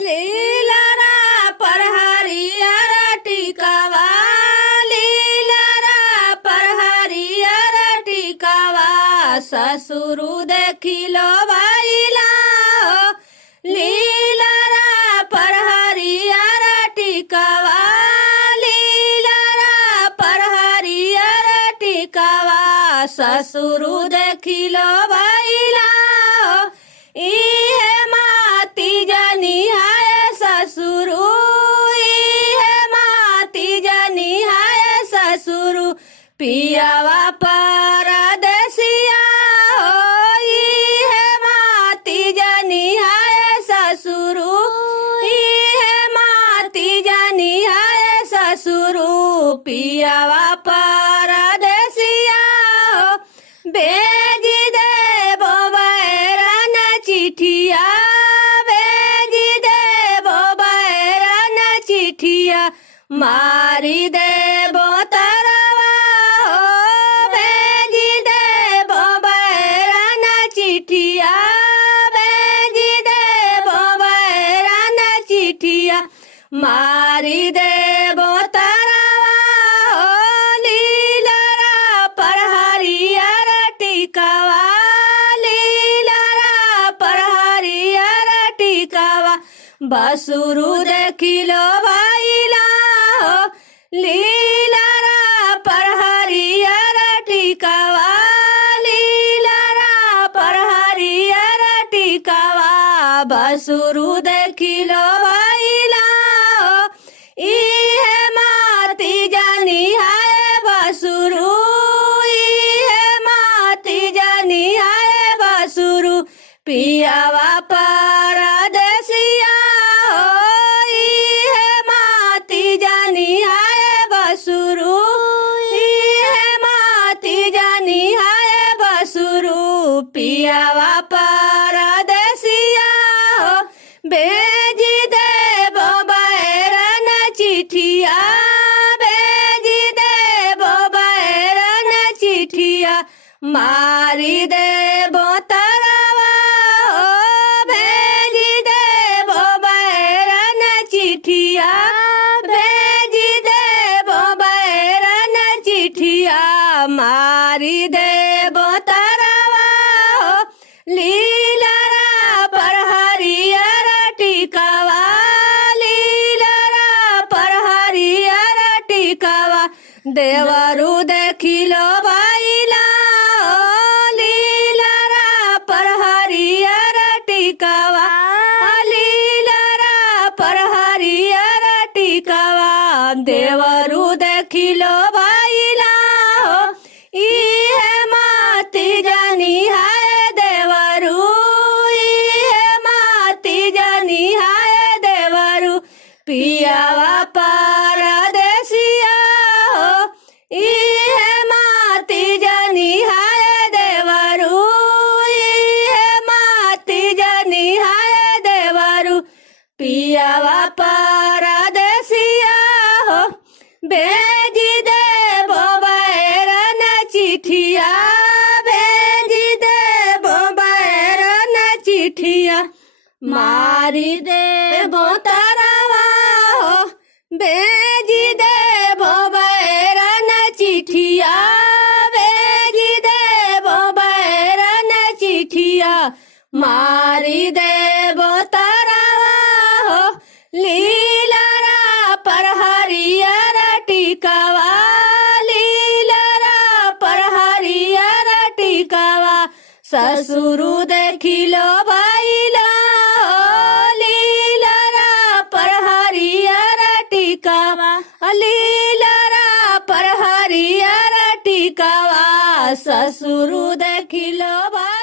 लीलारा पर हरियर टिकावा, लीलारा पर हरियर टिकावा, ससुरु देखिलो भइला हो। लीलारा पर हरियर टिकावा, लीलारा पर हरियर टिकावा, ससुरु देखिलो भइला हो। इहे माती जनी है ससुरु, इहे माती जनी है ससुरु, पियावा परदेसिया हो। इहे माती जनी है ससुरु, इहे माती जनी है ससुरु, पियावा परदेसिया हो। भेजी देबो बैरन चिठिया, भेजी देबो बैरन चिठिया, मारी देबो तरवा हो। भेजी देबो बैरन चिठिया, भेजी देबो बैरन चिठिया, मारी देबो तरवा हो। लीलारा पर हरियर टिकावा, लीलारा पर हरियर टिकावा, बसुरु देखिलो भइला हो। लीलारा पर हरियर टिकावा, लीलारा पर हरियर टिकावा, बसुरु देखिलो भइला हो। इहे माती जनी है बसुरु, इहे माती जनी है बसुरु, पियावा परदेसिया हो। इहे माती जनी है बसुरु, इहे माती जनी है बसुरु, पियावा परदेसिया हो। भेजी देबो बैरन चिठिया, भेजी देबो बैरन चिठिया, मारी देबो तरवा हो। भेजी देबो बैरन चिठिया, भेजी देबो बैरन चिठिया, मारी देबो तरवा हो। लीलारा पर हरियर टिकावा, लीलारा पर हरियर टिकावा, देवरु देखिलो भइला हो। लीलारा पर हरियर टिकावा, लीलारा पर हरियर टिकावा, देवरु देखिलो भइला हो। इहे माती जनी है देवरु, इहे माती जनी है देवरु, पियावा परदेसिया हो। इहे माती जनी है देवरु, इहे माती जनी है देवरु, पियावा परदेसिया हो। भेजी देबो बैरन चिठिया, भेजी देबो बैरन चिठिया, मारी देबो तरवा हो। भेजी देबो बैरन चिठिया, भेजी देबो बैरन चिठिया, मारी देबो तरवा हो। लीलारा पर हरियर टिकावा, लीलारा पर हरियर टिकावा, ससुरु देखिलो भइला हो। लीलारा पर हरियर टिकावा, लीलारा पर हरियर टिकावा, ससुरु देखिलो भइला।